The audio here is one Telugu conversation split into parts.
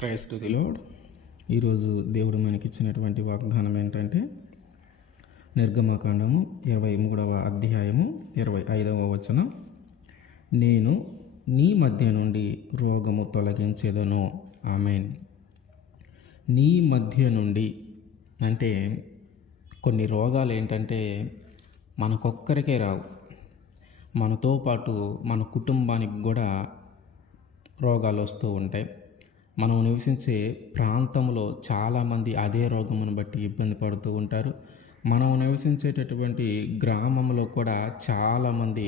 Praise to the lord. ఈరోజు దేవుడు మనకిచ్చినటువంటి వాగ్దానం ఏంటంటే నిర్గమకాండము 23వ అధ్యాయము 25వ వచనం. నేను నీ మధ్య నుండి రోగము తొలగించేదను. ఆమేన్. నీ మధ్య నుండి అంటే కొన్ని రోగాలు ఏంటంటే మనకొక్కరికే రావు, మనతో పాటు మన కుటుంబానికి కూడా రోగాలు వస్తూ ఉంటాయి. మనం నివసించే ప్రాంతంలో చాలామంది అదే రోగమును బట్టి ఇబ్బంది పడుతూ ఉంటారు. మనం నివసించేటటువంటి గ్రామంలో కూడా చాలామంది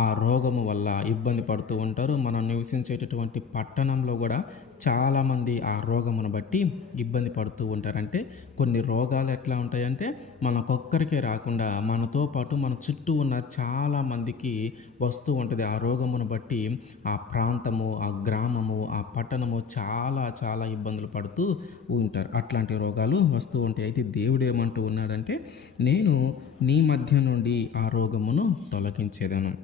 ఆ రోగము వల్ల ఇబ్బంది పడుతూ ఉంటారు. మనం నివసించేటటువంటి పట్టణంలో కూడా చాలామంది ఆ రోగమును బట్టి ఇబ్బంది పడుతూ ఉంటారు. అంటే కొన్ని రోగాలు ఎట్లా ఉంటాయంటే మనకొక్కరికే రాకుండా మనతో పాటు మన చుట్టూ ఉన్న చాలామందికి వస్తూ ఉంటుంది. ఆ రోగమును బట్టి ఆ ప్రాంతము, ఆ గ్రామము, ఆ పట్టణము చాలా ఇబ్బందులు పడుతూ ఉంటారు. అట్లాంటి రోగాలు వస్తూ ఉంటాయి. అయితే దేవుడు ఏమంటూ ఉన్నాడంటే నేను నీ మధ్య నుండి ఆ రోగమును తొలగించేదను.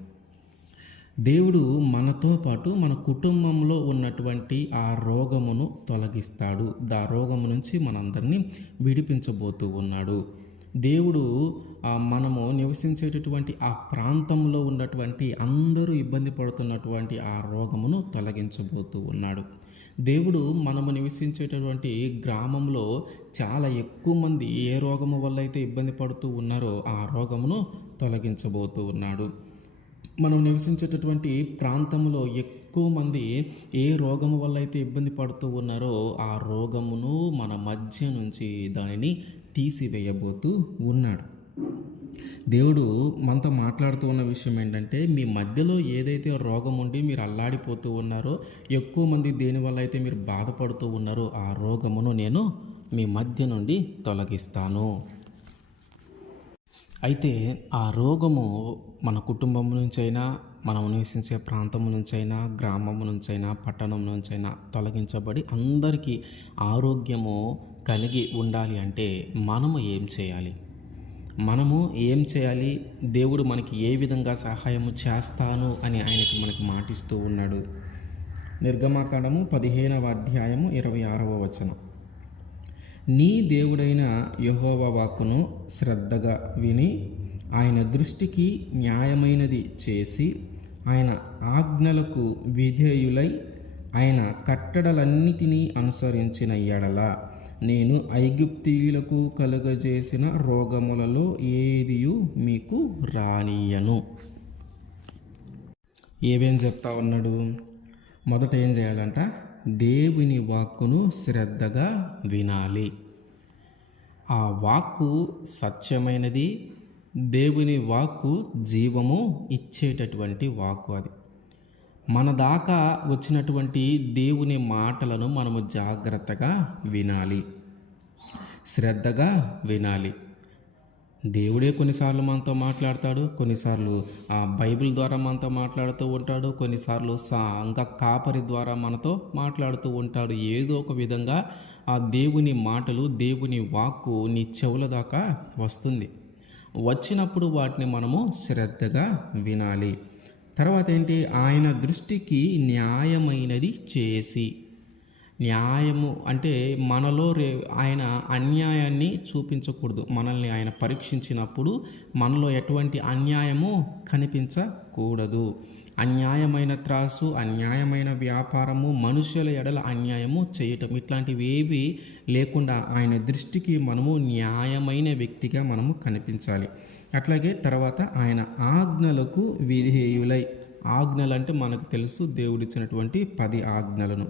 దేవుడు మనతో పాటు మన కుటుంబంలో ఉన్నటువంటి ఆ రోగమును తొలగిస్తాడు. ఆ రోగము నుంచి మనందరినీ విడిపించబోతూ ఉన్నాడు. దేవుడు మనము నివసించేటటువంటి ఆ ప్రాంతంలో ఉన్నటువంటి అందరూ ఇబ్బంది పడుతున్నటువంటి ఆ రోగమును తొలగించబోతూ ఉన్నాడు. దేవుడు మనము నివసించేటటువంటి గ్రామంలో చాలా ఎక్కువ మంది ఏ రోగము వల్ల అయితే ఇబ్బంది పడుతూ ఉన్నారో ఆ రోగమును తొలగించబోతూ ఉన్నాడు. మనం నివసించేటటువంటి ప్రాంతంలో ఎక్కువ మంది ఏ రోగము వల్ల అయితే ఇబ్బంది పడుతూ ఉన్నారో ఆ రోగమును మన మధ్య నుంచి దానిని తీసివేయబోతూ ఉన్నాడు. దేవుడు మనతో మాట్లాడుతూ ఉన్న విషయం ఏంటంటే మీ మధ్యలో ఏదైతే రోగం ఉండి మీరు అల్లాడిపోతూ ఉన్నారో, ఎక్కువ మంది దేనివల్ల అయితే మీరు బాధపడుతూ ఉన్నారో ఆ రోగమును నేను మీ మధ్య నుండి తొలగిస్తాను. అయితే ఆ రోగము మన కుటుంబం నుంచైనా, మనం నివసించే ప్రాంతం నుంచైనా, గ్రామం నుంచైనా, పట్టణం నుంచైనా తొలగించబడి అందరికీ ఆరోగ్యము కలిగి ఉండాలి అంటే మనము ఏం చేయాలి? దేవుడు మనకి ఏ విధంగా సహాయము చేస్తాను అని ఆయనకి మనకి మాటిస్తూ ఉన్నాడు. నిర్గమకాండము 15వ అధ్యాయము 26వ వచనం. నీ దేవుడైన యెహోవా వాక్కును శ్రద్ధగా విని ఆయన దృష్టికి న్యాయమైనది చేసి ఆయన ఆజ్ఞలకు విధేయులై ఆయన కట్టడలన్నిటినీ అనుసరించిన ఎడల నేను ఐగుప్తీయులకు కలుగజేసిన రోగములలో ఏదియు మీకు రానియను. ఏమేం చెప్తా ఉన్నాడు? మొదట ఏం చేయాలంట? దేవుని వాక్కును శ్రద్ధగా వినాలి. ఆ వాక్కు సత్యమైనది. దేవుని వాక్కు జీవము ఇచ్చేటటువంటి వాక్కు. అది మన దాకా వచ్చినటువంటి దేవుని మాటలను మనము జాగ్రత్తగా వినాలి, శ్రద్ధగా వినాలి. దేవుడే కొన్నిసార్లు మనతో మాట్లాడతాడు, కొన్నిసార్లు ఆ బైబిల్ ద్వారా మనతో మాట్లాడుతూ ఉంటాడు, కొన్నిసార్లు సంఘ కాపరి ద్వారా మనతో మాట్లాడుతూ ఉంటాడు. ఏదో ఒక విధంగా ఆ దేవుని మాటలు, దేవుని వాక్కు నీ చెవుల దాకా వస్తుంది. వచ్చినప్పుడు వాటిని మనము శ్రద్ధగా వినాలి. తర్వాత ఏంటి? ఆయన దృష్టికి న్యాయమైనది చేసి. న్యాయము అంటే మనలో ఆయన అన్యాయాన్ని చూపించకూడదు. మనల్ని ఆయన పరీక్షించినప్పుడు మనలో ఎటువంటి అన్యాయము కనిపించకూడదు. అన్యాయమైన త్రాసు, అన్యాయమైన వ్యాపారము, మనుషుల ఎడల అన్యాయము చేయటం, ఇట్లాంటివి ఏవి లేకుండా ఆయన దృష్టికి మనము న్యాయమైన వ్యక్తిగా మనము కనిపించాలి. అట్లాగే తర్వాత ఆయన ఆజ్ఞలకు విధేయులై. ఆజ్ఞలంటే మనకు తెలుసు, దేవుడిచ్చినటువంటి 10 ఆజ్ఞలను.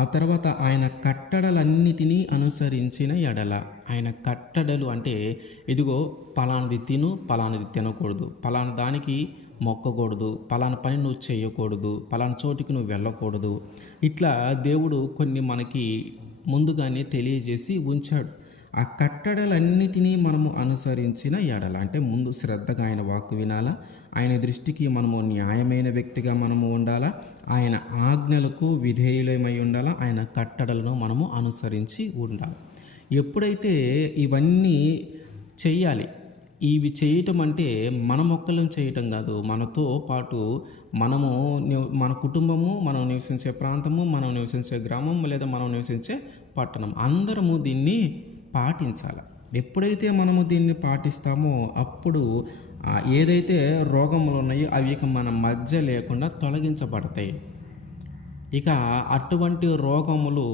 ఆ తర్వాత ఆయన కట్టడలన్నిటినీ అనుసరించిన ఎడల. ఆయన కట్టడలు అంటే ఇదిగో పలానది తిను, పలానది తినకూడదు, పలానా దానికి మొక్కకూడదు, పలానా పని నువ్వు చేయకూడదు, పలానా చోటికి నువ్వు వెళ్ళకూడదు. ఇట్లా దేవుడు కొన్ని మనకి ముందుగానే తెలియజేసి ఉంచాడు. ఆ కట్టడలన్నిటినీ మనము అనుసరించిన ఎడల అంటే ముందు శ్రద్ధగా ఆయన వాక్కు వినాలా, ఆయన దృష్టికి మనము న్యాయమైన వ్యక్తిగా మనము ఉండాలా, ఆయన ఆజ్ఞలకు విధేయులమై ఉండాలా, ఆయన కట్టడలను మనము అనుసరించి ఉండాలి. ఎప్పుడైతే ఇవన్నీ చెయ్యాలి, ఇవి చేయటం అంటే మన మొక్కలను చేయటం కాదు. మనతో పాటు మనము మన కుటుంబము, మనం నివసించే ప్రాంతము, మనం నివసించే గ్రామం లేదా మనం నివసించే పట్టణం అందరము దీన్ని పాటించాలి. ఎప్పుడైతే మనము దీన్ని పాటిస్తామో అప్పుడు ఏదైతే రోగములు ఉన్నాయో అవి ఇక మన మధ్య లేకుండా తొలగించబడతాయి. ఇక అటువంటి రోగములు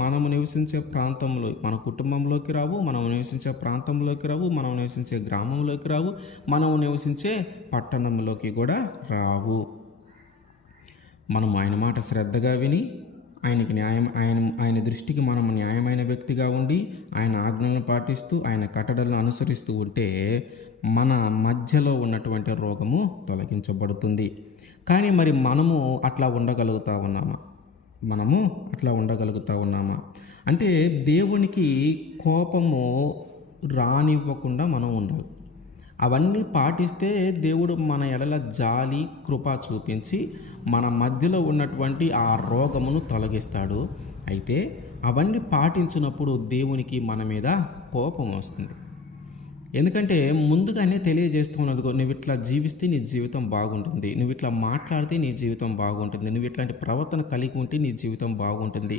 మనము నివసించే ప్రాంతంలో మన కుటుంబంలోకి రావు, మనం నివసించే ప్రాంతంలోకి రావు, మనం నివసించే గ్రామంలోకి రావు, మనం నివసించే పట్టణంలోకి కూడా రావు. మనం ఆయన మాట శ్రద్ధగా విని ఆయనకి ఆయన దృష్టికి మనం న్యాయమైన వ్యక్తిగా ఉండి ఆయన ఆజ్ఞలను పాటిస్తూ ఆయన కట్టడలను అనుసరిస్తూ ఉంటే మన మధ్యలో ఉన్నటువంటి రోగము తొలగించబడుతుంది. కానీ మరి మనము అట్లా ఉండగలుగుతా ఉన్నామా? అంటే దేవునికి కోపము రానివ్వకుండా మనం ఉండాలి. అవన్నీ పాటిస్తే దేవుడు మన ఎడల జాలి, కృప చూపించి మన మధ్యలో ఉన్నటువంటి ఆ రోగమును తొలగిస్తాడు. అయితే అవన్నీ పాటించినప్పుడు దేవునికి మన మీద కోపం వస్తుంది. ఎందుకంటే ముందుగానే తెలియజేస్తున్నది, నువ్వు ఇట్లా జీవిస్తే నీ జీవితం బాగుంటుంది, నువ్వు ఇట్లా మాట్లాడితే నీ జీవితం బాగుంటుంది, నువ్వు ఇట్లాంటి ప్రవర్తన కలిగి ఉంటే నీ జీవితం బాగుంటుంది,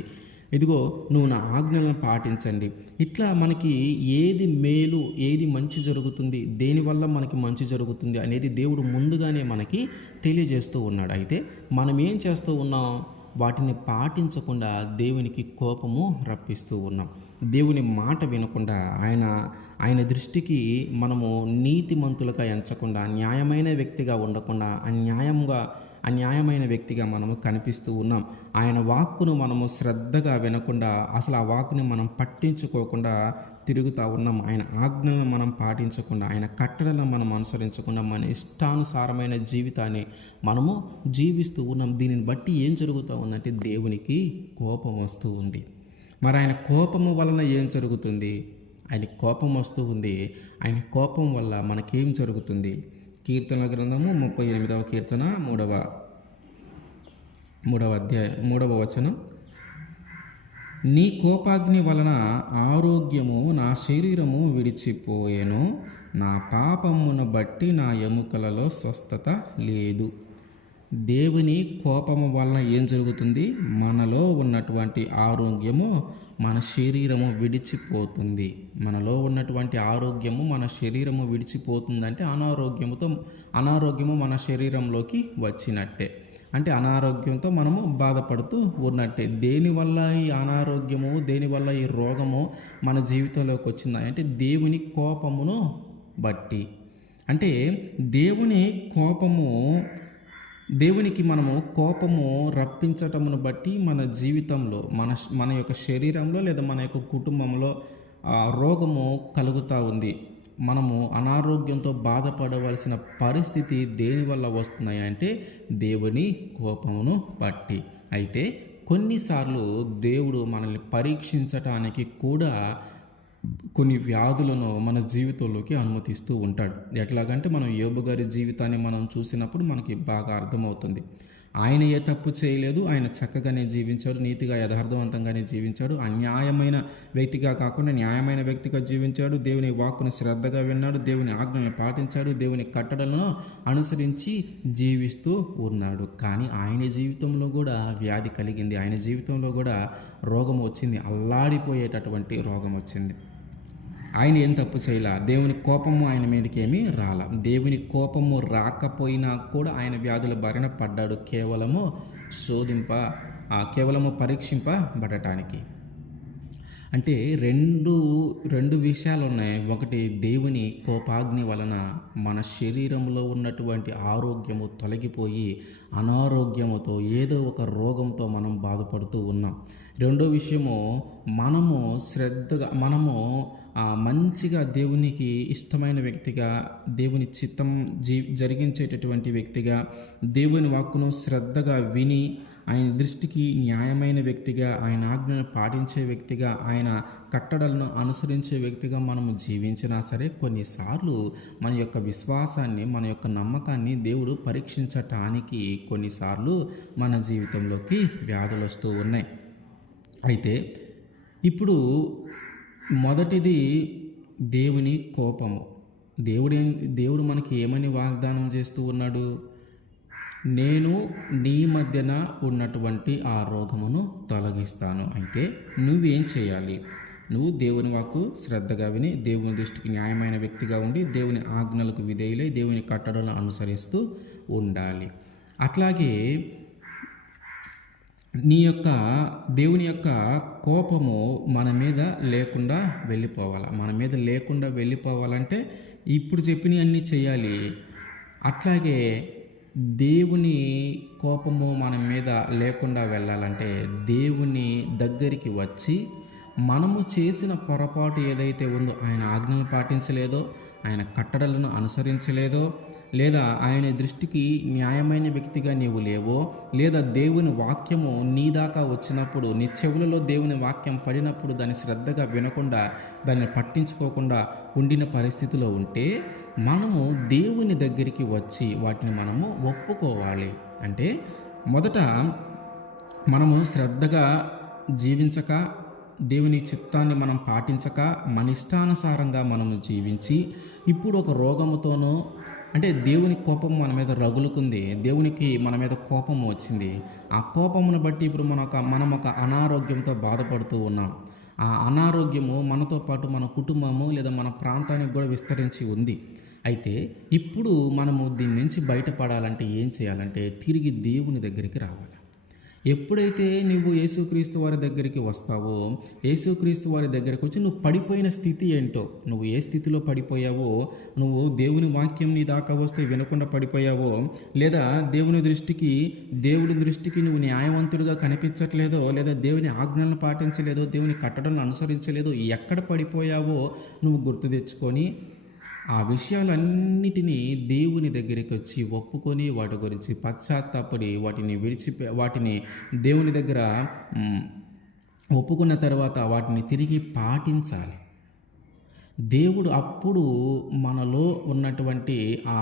ఇదిగో నువ్వు నా ఆజ్ఞలను పాటించండి. ఇట్లా మనకి ఏది మేలు, ఏది మంచి జరుగుతుంది, దేనివల్ల మనకి మంచి జరుగుతుంది అనేది దేవుడు ముందుగానే మనకి తెలియజేస్తూ ఉన్నాడు. అయితే మనం ఏం చేస్తూ ఉన్నాం? వాటిని పాటించకుండా దేవునికి కోపము రప్పిస్తూ ఉన్నాం. దేవుని మాట వినకుండా ఆయన దృష్టికి మనము నీతిమంతులుగా ఎంచకుండా, న్యాయమైన వ్యక్తిగా ఉండకుండా అన్యాయమైన వ్యక్తిగా మనము కనిపిస్తూ ఉన్నాం. ఆయన వాక్కును మనము శ్రద్ధగా వినకుండా, అసలు ఆ వాక్కుని మనం పట్టించుకోకుండా తిరుగుతూ ఉన్నాం. ఆయన ఆజ్ఞలను మనం పాటించకుండా, ఆయన కట్టడలను మనం అనుసరించకుండా మన ఇష్టానుసారమైన జీవితాన్ని మనము జీవిస్తూ ఉన్నాం. దీనిని బట్టి ఏం జరుగుతూ ఉందంటే దేవునికి కోపం వస్తూ ఉంది. మరి ఆయన కోపము వలన ఏం జరుగుతుంది? ఆయన కోపం వస్తూ ఉంది. ఆయన కోపం వల్ల మనకేం జరుగుతుంది? కీర్తన గ్రంథము 38వ కీర్తన 3వ అధ్యాయం 3వ వచనం, నీ కోపాగ్ని వలన ఆరోగ్యము నా శరీరము విడిచిపోయెను, నా పాపమును బట్టి నా ఎముకలలో స్వస్థత లేదు. దేవుని కోపము వలన ఏం జరుగుతుంది? మనలో ఉన్నటువంటి ఆరోగ్యము మన శరీరము విడిచిపోతుంది. మనలో ఉన్నటువంటి ఆరోగ్యము మన శరీరము విడిచిపోతుందంటే అనారోగ్యము మన శరీరంలోకి వచ్చినట్టే. అంటే అనారోగ్యంతో మనము బాధపడుతూ ఉన్నట్టే. దేనివల్ల ఈ అనారోగ్యము, దేనివల్ల ఈ రోగము మన జీవితంలోకి వచ్చింది అంటే దేవుని కోపమును బట్టి. అంటే దేవునికి మనము కోపము రప్పించటమును బట్టి మన జీవితంలో, మన యొక్క శరీరంలో లేదా మన యొక్క కుటుంబంలో రోగము కలుగుతూ ఉంది. మనము అనారోగ్యంతో బాధపడవలసిన పరిస్థితి దేనివల్ల వస్తున్నాయి అంటే దేవుని కోపమును బట్టి. అయితే కొన్నిసార్లు దేవుడు మనల్ని పరీక్షించటానికి కూడా కొన్ని వ్యాధులను మన జీవితంలోకి అనుమతిస్తూ ఉంటాడు. ఎట్లాగంటే మనం యోబు గారి జీవితాన్ని మనం చూసినప్పుడు మనకి బాగా అర్థమవుతుంది. ఆయన ఏ తప్పు చేయలేదు, ఆయన చక్కగానే జీవించాడు, నీతిగా యథార్థవంతంగానే జీవించాడు, అన్యాయమైన వ్యక్తిగా కాకుండా న్యాయమైన వ్యక్తిగా జీవించాడు, దేవుని వాక్కును శ్రద్ధగా విన్నాడు, దేవుని ఆజ్ఞలను పాటించాడు, దేవుని కట్టడలను అనుసరించి జీవిస్తూ ఉన్నాడు. కానీ ఆయన జీవితంలో కూడా వ్యాధి కలిగింది, ఆయన జీవితంలో కూడా రోగం వచ్చింది, అల్లాడిపోయేటటువంటి రోగం వచ్చింది. ఆయన ఏం తప్పు చేయలే, దేవుని కోపము ఆయన మీదకి ఏమీ రాలా. దేవుని కోపము రాకపోయినా కూడా ఆయన వ్యాధుల బారిన పడ్డాడు, కేవలము పరీక్షింపబడటానికి. అంటే రెండు విషయాలు ఉన్నాయి. ఒకటి, దేవుని కోపాగ్ని వలన మన శరీరంలో ఉన్నటువంటి ఆరోగ్యము తొలగిపోయి అనారోగ్యముతో ఏదో ఒక రోగంతో మనం బాధపడుతూ ఉన్నాం. రెండో విషయము, మనము మంచిగా దేవునికి ఇష్టమైన వ్యక్తిగా, దేవుని చిత్తం జరిగించేటటువంటి వ్యక్తిగా, దేవుని వాక్కును శ్రద్ధగా విని ఆయన దృష్టికి న్యాయమైన వ్యక్తిగా, ఆయన ఆజ్ఞను పాటించే వ్యక్తిగా, ఆయన కట్టడలను అనుసరించే వ్యక్తిగా మనము జీవించినా సరే కొన్నిసార్లు మన యొక్క విశ్వాసాన్ని, మన యొక్క నమ్మకాన్ని దేవుడు పరీక్షించటానికి కొన్నిసార్లు మన జీవితంలోకి వ్యాధులు వస్తూ ఉన్నాయి. అయితే ఇప్పుడు మొదటిది దేవుని కోపము. దేవుడు మనకి ఏమని వాగ్దానం చేస్తూ ఉన్నాడు? నేను నీ మధ్యన ఉన్నటువంటి ఆ రోగమును తొలగిస్తాను. అయితే నువ్వేం చేయాలి? నువ్వు దేవుని వాక్కు శ్రద్ధగా విని, దేవుని దృష్టికి న్యాయమైన వ్యక్తిగా ఉండి, దేవుని ఆజ్ఞలకు విధేయులై, దేవుని కట్టడలను అనుసరిస్తూ ఉండాలి. అట్లాగే దేవుని యొక్క కోపము మన మీద లేకుండా వెళ్ళిపోవాలి. మన మీద లేకుండా వెళ్ళిపోవాలంటే ఇప్పుడు చెప్పినవన్నీ చేయాలి. అట్లాగే దేవుని కోపము మన మీద లేకుండా వెళ్ళాలంటే దేవుని దగ్గరికి వచ్చి మనము చేసిన పొరపాటు ఏదైతే ఉందో, ఆయన ఆజ్ఞను పాటించలేదో, ఆయన కట్టడలను అనుసరించలేదో, లేదా ఆయన దృష్టికి న్యాయమైన వ్యక్తిగా నీవు లేవో, లేదా దేవుని వాక్యము నీ దాకా వచ్చినప్పుడు, నీ చెవులలో దేవుని వాక్యం పడినప్పుడు దాన్ని శ్రద్ధగా వినకుండా, దాన్ని పట్టించుకోకుండా ఉండిన పరిస్థితిలో ఉంటే, మనము దేవుని దగ్గరికి వచ్చి వాటిని మనము ఒప్పుకోవాలి. అంటే మొదట మనము శ్రద్ధగా జీవించక, దేవుని చిత్తాన్ని మనం పాటించక, మన ఇష్టానుసారంగా మనము జీవించి, ఇప్పుడు ఒక రోగముతోనో, అంటే దేవుని కోపం మన మీద రగులుకుంది, దేవునికి మన మీద కోపం వచ్చింది. ఆ కోపమును బట్టి ఇప్పుడు మనం ఒక అనారోగ్యంతో బాధపడుతూ ఉన్నాం. ఆ అనారోగ్యము మనతో పాటు మన కుటుంబము లేదా మన ప్రాంతానికి కూడా విస్తరించి ఉంది. అయితే ఇప్పుడు మనము దీని నుంచి బయటపడాలంటే ఏం చేయాలంటే తిరిగి దేవుని దగ్గరికి రావాలి. ఎప్పుడైతే నువ్వు యేసుక్రీస్తు వారి దగ్గరికి వస్తావో, యేసుక్రీస్తు వారి దగ్గరికి వచ్చి నువ్వు పడిపోయిన స్థితి ఏంటో, నువ్వు ఏ స్థితిలో పడిపోయావో, నువ్వు దేవుని వాక్యం నీ దాకా వస్తే వినకుండా పడిపోయావో, లేదా దేవుని దృష్టికి నువ్వు న్యాయవంతుడిగా కనిపించట్లేదో, లేదా దేవుని ఆజ్ఞలను పాటించలేదో, దేవుని కట్టడలను అనుసరించలేదో, ఎక్కడ పడిపోయావో నువ్వు గుర్తు తెచ్చుకొని ఆ విషయాలన్నిటినీ దేవుని దగ్గరికి వచ్చి ఒప్పుకొని వాటి గురించి పశ్చాత్తాపడి వాటిని దేవుని దగ్గర ఒప్పుకున్న తర్వాత వాటిని తిరిగి పాటించాలి. దేవుడు అప్పుడు మనలో ఉన్నటువంటి ఆ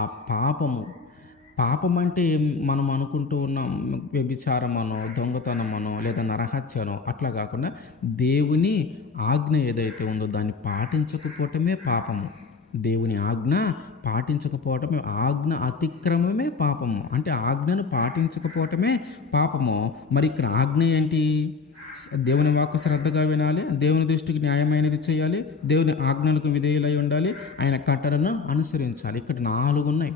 పాపం అంటే మనం అనుకుంటూ ఉన్నాం, వ్యభిచారమనో, దొంగతనమనో, లేదా నరహత్యనో, అట్లా కాకుండా దేవుని ఆజ్ఞ ఏదైతే ఉందో దాన్ని పాటించకపోవటమే పాపము. దేవుని ఆజ్ఞ పాటించకపోవటమే, ఆజ్ఞ అతిక్రమమే పాపము. అంటే ఆజ్ఞను పాటించకపోవటమే పాపము. మరి ఇక్కడ ఆజ్ఞ ఏంటి? దేవుని వాక్కు శ్రద్ధగా వినాలి, దేవుని దృష్టికి న్యాయమైనది చేయాలి, దేవుని ఆజ్ఞలకు విధేయులై ఉండాలి, ఆయన కట్టడను అనుసరించాలి. ఇక్కడ 4 ఉన్నాయి.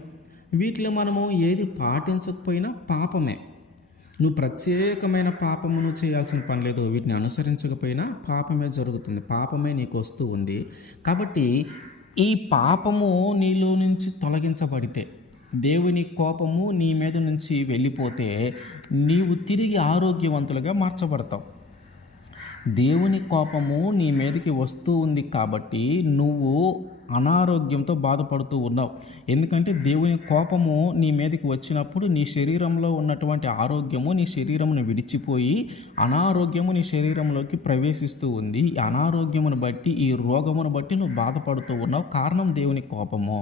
వీటిలో మనము ఏది పాటించకపోయినా పాపమే. నువ్వు ప్రత్యేకమైన పాపమును చేయాల్సిన పని లేదు. వీటిని అనుసరించకపోయినా పాపమే జరుగుతుంది, పాపమే నీకు వస్తూ ఉంది. కాబట్టి ఈ పాపము నీలో నుంచి తొలగించబడితే, దేవుని కోపము నీ మీద నుంచి వెళ్ళిపోతే నీవు తిరిగి ఆరోగ్యవంతులుగా మార్చబడతావు. దేవుని కోపము నీ మీదకి వస్తూ ఉంది కాబట్టి నువ్వు అనారోగ్యంతో బాధపడుతూ ఉన్నావు. ఎందుకంటే దేవుని కోపము నీ మీదకి వచ్చినప్పుడు నీ శరీరంలో ఉన్నటువంటి ఆరోగ్యము నీ శరీరమును విడిచిపోయి అనారోగ్యము నీ శరీరంలోకి ప్రవేశిస్తూ ఉంది. ఈ అనారోగ్యమును బట్టి, ఈ రోగమును బట్టి నువ్వు బాధపడుతూ ఉన్నావు. కారణం దేవుని కోపము.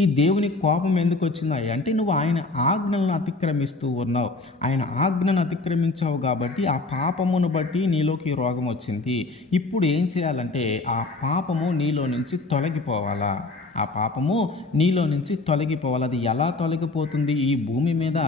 ఈ దేవుని కోపం ఎందుకు వచ్చింది అంటే నువ్వు ఆయన ఆజ్ఞలను అతిక్రమిస్తూ ఉన్నావు. ఆయన ఆజ్ఞను అతిక్రమించావు కాబట్టి ఆ పాపమును బట్టి నీలోకి రోగం వచ్చింది. ఇప్పుడు ఏం చేయాలంటే ఆ పాపము నీలో నుంచి తొలగిపోవాలా? ఆ పాపము నీలో నుంచి తొలగిపోవాలి. అది ఎలా తొలగిపోతుంది? ఈ భూమి మీద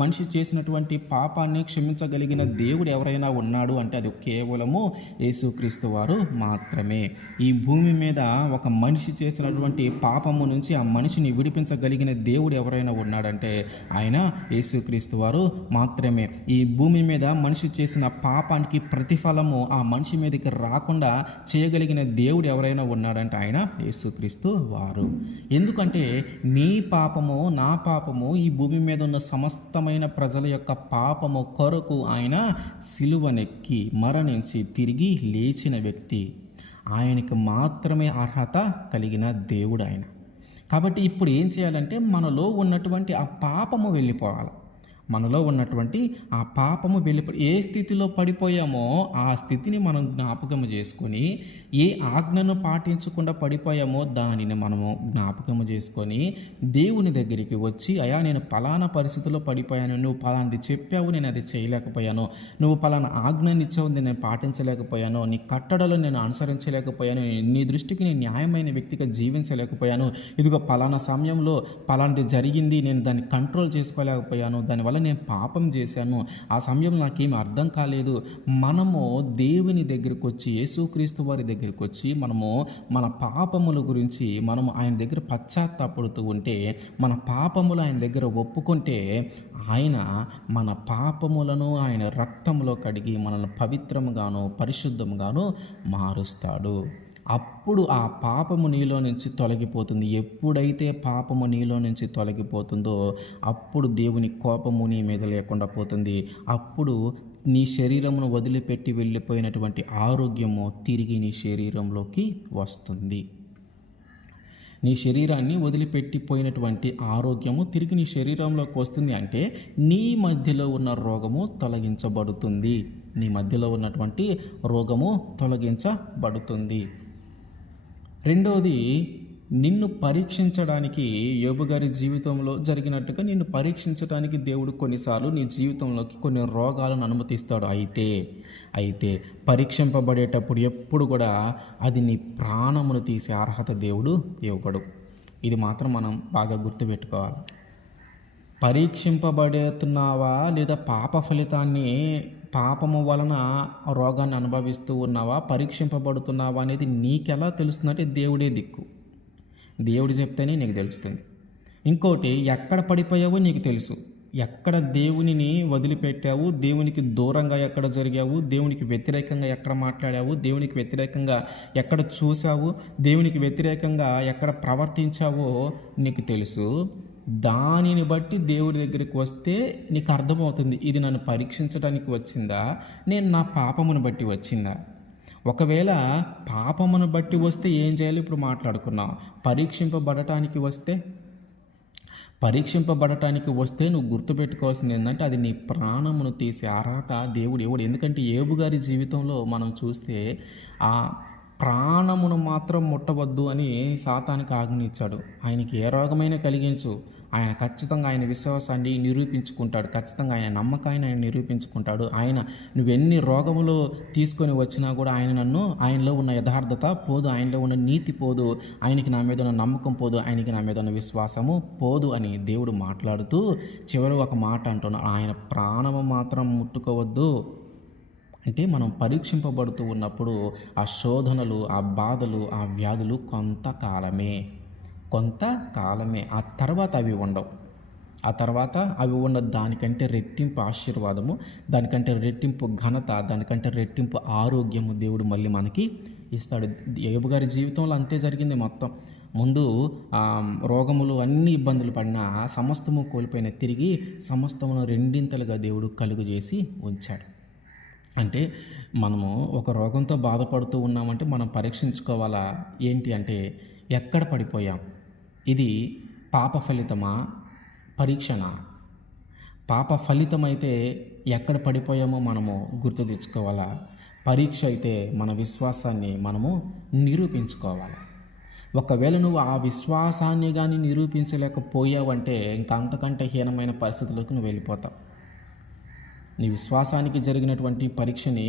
మనిషి చేసినటువంటి పాపాన్ని క్షమించగలిగిన దేవుడు ఎవరైనా ఉన్నాడు అంటే అది కేవలము యేసుక్రీస్తు వారు మాత్రమే. ఈ భూమి మీద ఒక మనిషి చేసినటువంటి పాపము నుంచి ఆ మనిషిని విడిపించగలిగిన దేవుడు ఎవరైనా ఉన్నాడంటే ఆయన యేసుక్రీస్తు వారు మాత్రమే. ఈ భూమి మీద మనిషి చేసిన పాపానికి ప్రతిఫలము ఆ మనిషి మీదకి రాకుండా చేయగలిగిన దేవుడు ఎవరైనా ఉన్నాడంటే ఆయన యేసుక్రీస్తు వారు. ఎందుకంటే నీ పాపము, నా పాపము, ఈ భూమి మీద ఉన్న సమస్తమైన ప్రజల యొక్క పాపము కొరకు ఆయన సిలువనెక్కి మరణించి తిరిగి లేచిన వ్యక్తి. ఆయనకు మాత్రమే అర్హత కలిగిన దేవుడు ఆయన. కాబట్టి ఇప్పుడు ఏం చేయాలంటే మనలో ఉన్నటువంటి ఆ పాపము వెళ్ళిపోవాలి. మనలో ఉన్నటువంటి ఆ పాపము ఏ స్థితిలో పడిపోయామో ఆ స్థితిని మనం జ్ఞాపకము చేసుకొని, ఏ ఆజ్ఞను పాటించకుండా పడిపోయామో దానిని మనము జ్ఞాపకము చేసుకొని దేవుని దగ్గరికి వచ్చి, అయ్యా నేను పలానా పరిస్థితిలో పడిపోయాను, నువ్వు పలాంది చెప్పావు నేను అది చేయలేకపోయాను, నువ్వు పలానా ఆజ్ఞని ఇచ్చావు నేను పాటించలేకపోయాను, నీ కట్టడలు నేను అనుసరించలేకపోయాను, నీ దృష్టికి నేను న్యాయమైన వ్యక్తిగా జీవించలేకపోయాను, ఇదిగో పలానా సమయంలో పలాంటి జరిగింది, నేను దాన్ని కంట్రోల్ చేసుకోలేకపోయాను, దానివల్ల నేను పాపం చేశాను, ఆ సమయంలో నాకేమి అర్థం కాలేదు. మనము దేవుని దగ్గరికి వచ్చి, యేసుక్రీస్తు వారి దగ్గరికి వచ్చి మనము మన పాపముల గురించి మనము ఆయన దగ్గర పశ్చాత్తాపడుతూ ఉంటే, మన పాపములు ఆయన దగ్గర ఒప్పుకుంటే ఆయన మన పాపములను ఆయన రక్తంలో కడిగి మనల్ని పవిత్రముగాను పరిశుద్ధముగాను మారుస్తాడు. అప్పుడు ఆ పాపము నీలో నుంచి తొలగిపోతుంది. ఎప్పుడైతే పాపము నీలో నుంచి తొలగిపోతుందో అప్పుడు దేవుని కోపము నీ మీద లేకుండా పోతుంది. అప్పుడు నీ శరీరమును వదిలిపెట్టి వెళ్ళిపోయినటువంటి ఆరోగ్యము తిరిగి నీ శరీరంలోకి వస్తుంది. నీ శరీరాన్ని వదిలిపెట్టిపోయినటువంటి ఆరోగ్యము తిరిగి నీ శరీరంలోకి వస్తుంది. అంటే నీ మధ్యలో ఉన్న రోగము తొలగించబడుతుంది. నీ మధ్యలో ఉన్నటువంటి రోగము తొలగించబడుతుంది. రెండవది, నిన్ను పరీక్షించడానికి యోబు గారి జీవితంలో జరిగినట్టుగా నిన్ను పరీక్షించడానికి దేవుడు కొన్నిసార్లు నీ జీవితంలోకి కొన్ని రోగాలను అనుమతిస్తాడు. అయితే పరీక్షింపబడేటప్పుడు ఎప్పుడు కూడా అది నీ ప్రాణమును తీసే అర్హత దేవుడు ఇవ్వడు. ఇది మాత్రం మనం బాగా గుర్తుపెట్టుకోవాలి. పరీక్షింపబడుతున్నావా లేదా పాపము వలన రోగాన్ని అనుభవిస్తూ ఉన్నావా, పరీక్షింపబడుతున్నావా అనేది నీకెలా తెలుస్తుందంటే దేవుడే దిక్కు. దేవుడు చెప్తేనే నీకు తెలుస్తుంది. ఇంకోటి, ఎక్కడ పడిపోయావో నీకు తెలుసు. ఎక్కడ దేవునిని వదిలిపెట్టావు, దేవునికి దూరంగా ఎక్కడ జరిగావు, దేవునికి వ్యతిరేకంగా ఎక్కడ మాట్లాడావు, దేవునికి వ్యతిరేకంగా ఎక్కడ చూసావు, దేవునికి వ్యతిరేకంగా ఎక్కడ ప్రవర్తించావో నీకు తెలుసు. దానిని బట్టి దేవుడి దగ్గరికి వస్తే నీకు అర్థమవుతుంది, ఇది నన్ను పరీక్షించడానికి వచ్చిందా, నేను నా పాపమును బట్టి వచ్చిందా. ఒకవేళ పాపమును బట్టి వస్తే ఏం చేయాలి ఇప్పుడు మాట్లాడుకున్నాం. పరీక్షింపబడటానికి వస్తే నువ్వు గుర్తుపెట్టుకోవాల్సింది ఏంటంటే అది నీ ప్రాణమును తీసే అర్హత దేవుడు ఎవడు. ఎందుకంటే యోబు గారి జీవితంలో మనం చూస్తే ఆ ప్రాణమును మాత్రం ముట్టవద్దు అని సాతానికి ఆజ్ఞ ఇచ్చాడు. ఆయనకి ఏ రోగమైనా కలిగించు, ఆయన ఖచ్చితంగా ఆయన విశ్వాసాన్ని నిరూపించుకుంటాడు, ఖచ్చితంగా ఆయన నమ్మకాన్ని ఆయన నిరూపించుకుంటాడు. ఆయన నువ్వెన్ని రోగములు తీసుకొని వచ్చినా కూడా ఆయనలో ఉన్న యథార్థత పోదు, ఆయనలో ఉన్న నీతి పోదు, ఆయనకి నా మీద ఉన్న నమ్మకం పోదు, ఆయనకి నా మీద ఉన్న విశ్వాసము పోదు అని దేవుడు మాట్లాడుతూ చివరి ఒక మాట అంటున్నాడు, ఆయన ప్రాణము మాత్రం ముట్టుకోవద్దు. అంటే మనం పరీక్షింపబడుతూ ఉన్నప్పుడు ఆ శోధనలు, ఆ బాధలు, ఆ వ్యాధులు కొంతకాలమే. ఆ తర్వాత అవి ఉండవు. ఉన్న దానికంటే రెట్టింపు ఆశీర్వాదము, దానికంటే రెట్టింపు ఘనత, దానికంటే రెట్టింపు ఆరోగ్యము దేవుడు మళ్ళీ మనకి ఇస్తాడు. యోబు గారి జీవితంలో అంతే జరిగింది. మొత్తం ముందు రోగములు అన్ని ఇబ్బందులు పడినా సమస్తము కోల్పోయిన తిరిగి సమస్తమును రెండింతలుగా దేవుడు కలుగు చేసి ఉంచాడు. అంటే మనము ఒక రోగంతో బాధపడుతూ ఉన్నామంటే మనం పరీక్షించుకోవాలా ఏంటి అంటే ఎక్కడ పడిపోయాం, ఇది పాప ఫలితమా పరీక్షనా. పాప ఫలితమైతే ఎక్కడ పడిపోయామో మనము గుర్తు తెచ్చుకోవాలా. పరీక్ష అయితే మన విశ్వాసాన్ని మనము నిరూపించుకోవాలి. ఒకవేళ నువ్వు ఆ విశ్వాసాన్ని కానీ నిరూపించలేకపోయావంటే ఇంకా అంతకంటే హీనమైన పరిస్థితులకు నువ్వు వెళ్ళిపోతావు. నీ విశ్వాసానికి జరిగినటువంటి పరీక్షని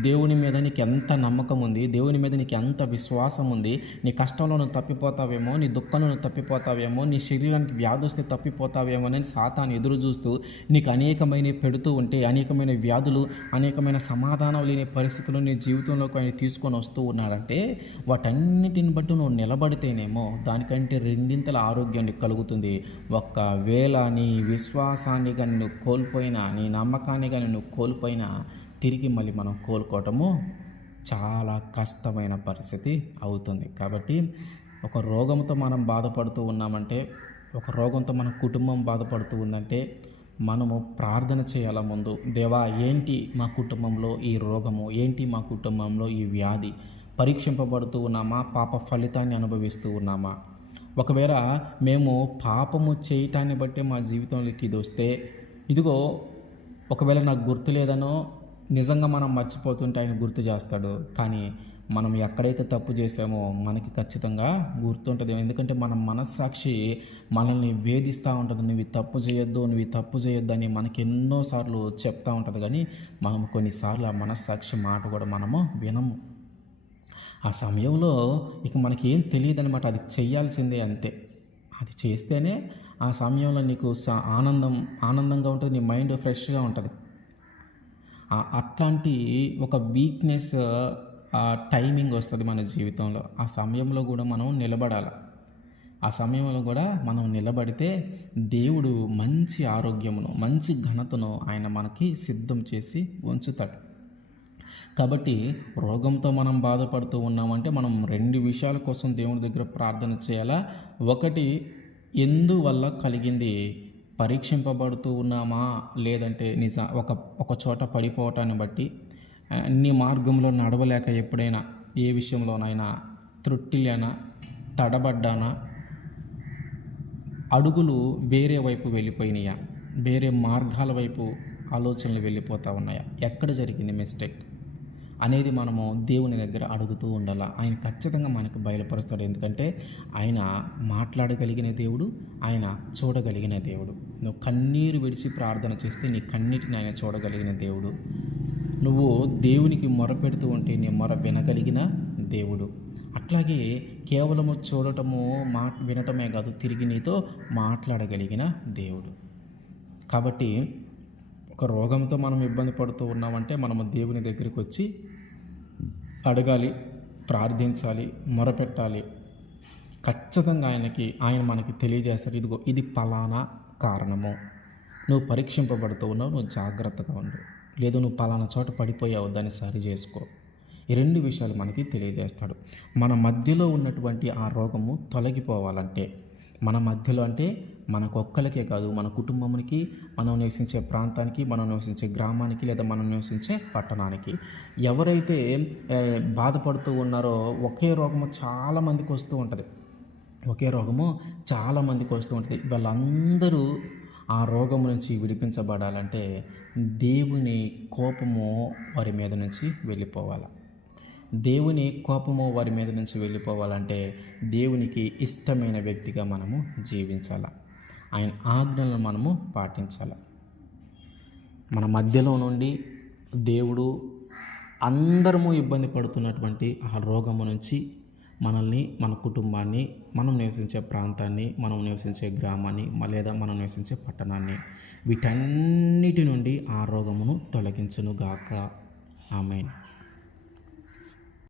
దేవుని మీద నీకు ఎంత నమ్మకం ఉంది, దేవుని మీద నీకు ఎంత విశ్వాసం ఉంది, నీ కష్టంలో నువ్వు తప్పిపోతావేమో, నీ దుఃఖంలో నువ్వు తప్పిపోతావేమో, నీ శరీరానికి వ్యాధి వస్తే తప్పిపోతావేమో అని సాతాను ఎదురు చూస్తూ నీకు అనేకమైన పెడుతూ ఉంటే, అనేకమైన వ్యాధులు, అనేకమైన సమాధానం లేని పరిస్థితులు నీ జీవితంలోకి ఆయన తీసుకొని వస్తూ ఉన్నాడంటే వాటన్నిటిని బట్టి నువ్వు నిలబడితేనేమో దానికంటే రెండింతల ఆరోగ్యాన్ని కలుగుతుంది. ఒకవేళ నీ విశ్వాసాన్ని కానీ నువ్వు కోల్పోయినా, నీ నమ్మకాన్ని కానీ నువ్వు కోల్పోయినా తిరిగి మళ్ళీ మనం కోలుకోవటము చాలా కష్టమైన పరిస్థితి అవుతుంది. కాబట్టి ఒక రోగంతో మనం బాధపడుతూ ఉన్నామంటే, ఒక రోగంతో మన కుటుంబం బాధపడుతూ ఉందంటే మనము ప్రార్థన చేయాల ముందు. దేవా, ఏంటి మా కుటుంబంలో ఈ రోగము, ఏంటి మా కుటుంబంలో ఈ వ్యాధి, పరీక్షింపబడుతూ ఉన్నామా, పాప ఫలితాన్ని అనుభవిస్తూ ఉన్నామా, ఒకవేళ మేము పాపము చేయటాన్ని బట్టి మా జీవితంలోకి ఇది వస్తే, ఇదిగో ఒకవేళ నాకు గుర్తు లేదనో నిజంగా మనం మర్చిపోతుంటే ఆయన గుర్తు చేస్తాడు. కానీ మనం ఎక్కడైతే తప్పు చేసామో మనకి ఖచ్చితంగా గుర్తుంటుంది. ఎందుకంటే మన మనస్సాక్షి మనల్ని వేధిస్తూ ఉంటుంది. నువ్వు ఈ తప్పు చేయొద్దు, నువ్వు ఈ తప్పు చేయొద్దు అని మనకి ఎన్నోసార్లు చెప్తూ ఉంటుంది. కానీ మనం కొన్నిసార్లు ఆ మనస్సాక్షి మాట కూడా మనము వినము. ఆ సమయంలో ఇక మనకి ఏం తెలియదనమాట. అది చెయ్యాల్సిందే అంతే. అది చేస్తేనే ఆ సమయంలో నీకు ఆనందంగా ఉంటుంది. నీ మైండ్ ఫ్రెష్గా ఉంటుంది. అట్లాంటి ఒక వీక్నెస్ టైమింగ్ వస్తుంది మన జీవితంలో. ఆ సమయంలో కూడా మనం నిలబడాలి. ఆ సమయంలో కూడా మనం నిలబడితే దేవుడు మంచి ఆరోగ్యమును, మంచి ఘనతను ఆయన మనకి సిద్ధం చేసి ఉంచుతాడు. కాబట్టి రోగంతో మనం బాధపడుతూ ఉన్నామంటే మనం 2 విషయాల కోసం దేవుని దగ్గర ప్రార్థన చేయాలా. ఒకటి, ఎందువల్ల కలిగింది, పరీక్షింపబడుతూ ఉన్నామా, లేదంటే ఒక చోట పడిపోవటాన్ని బట్టి, నీ మార్గంలో నడవలేక ఎప్పుడైనా ఏ విషయంలోనైనా త్రుట్టిలేనా, తడబడ్డానా, అడుగులు వేరే వైపు వెళ్ళిపోయినాయా, వేరే మార్గాల వైపు ఆలోచనలు వెళ్ళిపోతూ ఉన్నాయా, ఎక్కడ జరిగింది మిస్టేక్ అనేది మనము దేవుని దగ్గర అడుగుతూ ఉండాలి. ఆయన ఖచ్చితంగా మనకు బయలుపరుస్తాడు. ఎందుకంటే ఆయన మాట్లాడగలిగిన దేవుడు, ఆయన చూడగలిగిన దేవుడు. నువ్వు కన్నీరు విడిచి ప్రార్థన చేస్తే నీ కన్నీటిని ఆయన చూడగలిగిన దేవుడు. నువ్వు దేవునికి మొరపెడుతూ ఉంటే నీ మొర వినగలిగిన దేవుడు. అట్లాగే కేవలము చూడటము వినటమే కాదు, తిరిగి నీతో మాట్లాడగలిగిన దేవుడు. కాబట్టి ఒక రోగంతో మనం ఇబ్బంది పడుతూ ఉన్నామంటే మనము దేవుని దగ్గరికి వచ్చి అడగాలి, ప్రార్థించాలి, మొరపెట్టాలి. ఖచ్చితంగా ఆయన మనకి తెలియజేస్తాడు. ఇదిగో ఇది పలానా కారణము, నువ్వు పరీక్షింపబడుతూ ఉన్నావు, నువ్వు జాగ్రత్తగా ఉండు. లేదు నువ్వు పలానా చోట పడిపోయావు, దాన్ని సరి చేసుకో. ఈ 2 విషయాలు మనకి తెలియజేస్తాడు. మన మధ్యలో ఉన్నటువంటి ఆ రోగము తొలగిపోవాలంటే, మన మధ్యలో అంటే మనకొక్కరికే కాదు, మన కుటుంబానికి, మనం నివసించే ప్రాంతానికి, మనం నివసించే గ్రామానికి, లేదా మనం నివసించే పట్టణానికి ఎవరైతే బాధపడుతూ ఉన్నారో, ఒకే రోగము చాలామందికి వస్తూ ఉంటుంది. వాళ్ళందరూ ఆ రోగం నుంచి విడిపించబడాలంటే దేవుని కోపము వారి మీద నుంచి వెళ్ళిపోవాలి. దేవుని కోపము వారి మీద నుంచి వెళ్ళిపోవాలంటే దేవునికి ఇష్టమైన వ్యక్తిగా మనము జీవించాలి. ఆయన ఆజ్ఞలను మనము పాటించాలి. మన మధ్యలో నుండి దేవుడు అందరము ఇబ్బంది పడుతున్నటువంటి ఆ రోగము నుంచి మనల్ని, మన కుటుంబాన్ని, మనం నివసించే ప్రాంతాన్ని, మనం నివసించే గ్రామాన్ని, లేదా మనం నివసించే పట్టణాన్ని, వీటన్నిటి నుండి ఆ రోగమును తొలగించునుగాక. ఆమేన్.